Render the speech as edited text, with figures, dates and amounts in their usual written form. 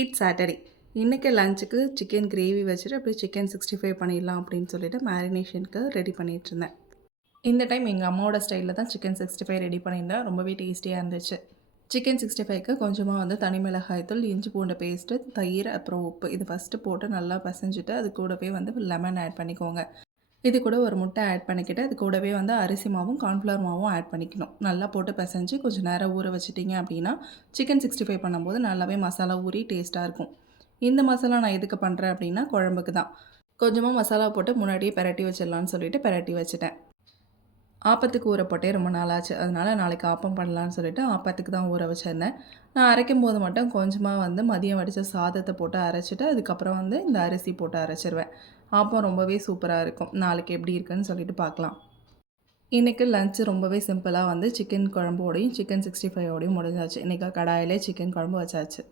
It's Saturday. இன்றைக்கி லஞ்சுக்கு chicken gravy வச்சுட்டு அப்படியே சிக்கன் 65 பண்ணிடலாம் அப்படின்னு சொல்லிட்டு மேரினேஷனுக்கு ரெடி பண்ணிகிட்ருந்தேன். இந்த டைம் எங்கள் அம்மாவோட ஸ்டைலில் தான் சிக்கன் 65 ரெடி பண்ணியிருந்தேன். ரொம்பவே டேஸ்டியாக இருந்துச்சு. சிக்கன் 65க்கு கொஞ்சமாக வந்து தனி மிளகாய் தூள், இஞ்சி பூண்டு பேஸ்ட்டு, தயிர், அப்புறம் உப்பு இது ஃபஸ்ட்டு போட்டு நல்லா பசைஞ்சிட்டு அது கூடவே வந்து லெமன் ஆட் பண்ணிக்கோங்க. இது கூட ஒரு முட்டை ஆட் பண்ணிக்கிட்டு அது கூடவே வந்து அரிசி மாவும் கார்ன்ஃப்ளவர் மாவும் ஆட் பண்ணிக்கணும். நல்லா போட்டு பிசைஞ்சு கொஞ்சம் நேரம் ஊற வச்சுட்டிங்க அப்படின்னா சிக்கன் 65 பண்ணும்போது நல்லாவே மசாலா ஊறி டேஸ்ட்டாக இருக்கும். இந்த மசாலா நான் எதுக்கு பண்ணுறேன் அப்படின்னா குழம்புக்கு தான். கொஞ்சமாக மசாலா போட்டு முன்னாடியே பெரட்டி வச்சிடலான்னு சொல்லிட்டு பெரட்டி வச்சுட்டேன். ஆப்பத்துக்கு ஊற போட்டே ரொம்ப நாளாச்சு. அதனால் நாளைக்கு ஆப்பம் பண்ணலான்னு சொல்லிட்டு ஆப்பத்துக்கு தான் ஊற வச்சுருந்தேன். நான் அரைக்கும் போது மட்டும் கொஞ்சமாக வந்து மதியம் வடித்த சாதத்தை போட்டு அரைச்சிட்டு அதுக்கப்புறம் வந்து இந்த அரிசி போட்டு அரைச்சிருவேன். ஆப்பம் ரொம்பவே சூப்பராக இருக்கும். நாளைக்கு எப்படி இருக்குன்னு சொல்லிட்டு பார்க்கலாம். இன்றைக்கி லஞ்ச் ரொம்பவே சிம்பிளாக வந்து சிக்கன் குழம்போடையும் சிக்கன் 65ஓடையும் முடிஞ்சாச்சு. இன்றைக்கி கடாயிலே சிக்கன் குழம்பு வச்சாச்சு.